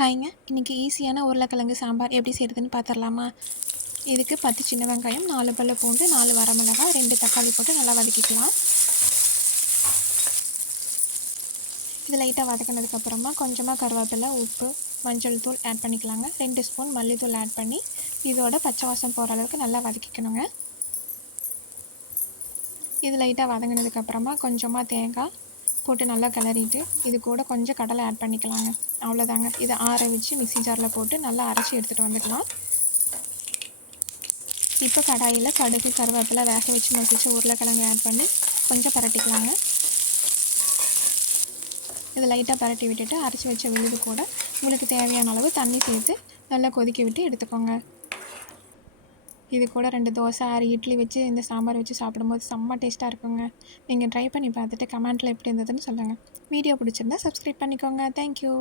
ஹாய்ங்க. இன்றைக்கி ஈஸியான உருளைக்கிழங்கு சாம்பார் எப்படி செய்கிறதுன்னு பார்த்துடலாமா? இதுக்கு 10 சின்ன வெங்காயம், 4 பல்லு பூண்டு, 4 வரமிளகாய், 2 தக்காளி போட்டு நல்லா வதக்கிக்கலாம். இது லைட்டாக வதக்கினதுக்கப்புறமா கொஞ்சமாக கருவேப்பிலை, உப்பு, மஞ்சள் தூள் ஆட் பண்ணிக்கலாங்க. 2 ஸ்பூன் மல்லித்தூள் ஆட் பண்ணி இதோட பச்சை வாசம் போகிற அளவுக்கு நல்லா வதக்கிக்கணுங்க. இது லைட்டாக வதங்கினதுக்கப்புறமா கொஞ்சமாக தேங்காய் போட்டு நல்லா கிளறிட்டு இது கூட கொஞ்சம் கடலை ஆட் பண்ணிக்கலாங்க. அவ்வளோதாங்க. இதை ஆற வச்சு மிக்ஸி ஜாரில் போட்டு நல்லா அரைச்சி எடுத்துகிட்டு வந்துக்கலாம். இப்போ கடாயில் கடுகு, கருவேப்பிலை, வேக வச்சு மசிச்சு உருளைக்கிழங்கு ஆட் பண்ணி கொஞ்சம் பரட்டிக்கலாங்க. இதை லைட்டாக பரட்டி விட்டுட்டு அரைச்சி வச்ச விழுது கூட உங்களுக்கு தேவையான அளவு தண்ணி சேர்த்து நல்லா கொதிக்க விட்டு எடுத்துக்கோங்க. இது கூட 2 தோசை, 6 இட்லி வச்சு இந்த சாம்பார் வச்சு சாப்பிடும்போது செம்ம டேஸ்ட்டாக இருக்குங்க. நீங்கள் ட்ரை பண்ணி பார்த்துட்டு கமெண்ட்டில் எப்படி இருந்ததுன்னு சொல்லுங்கள். வீடியோ பிடிச்சிருந்தா சப்ஸ்கிரைப் பண்ணிக்கோங்க. தேங்க்யூ.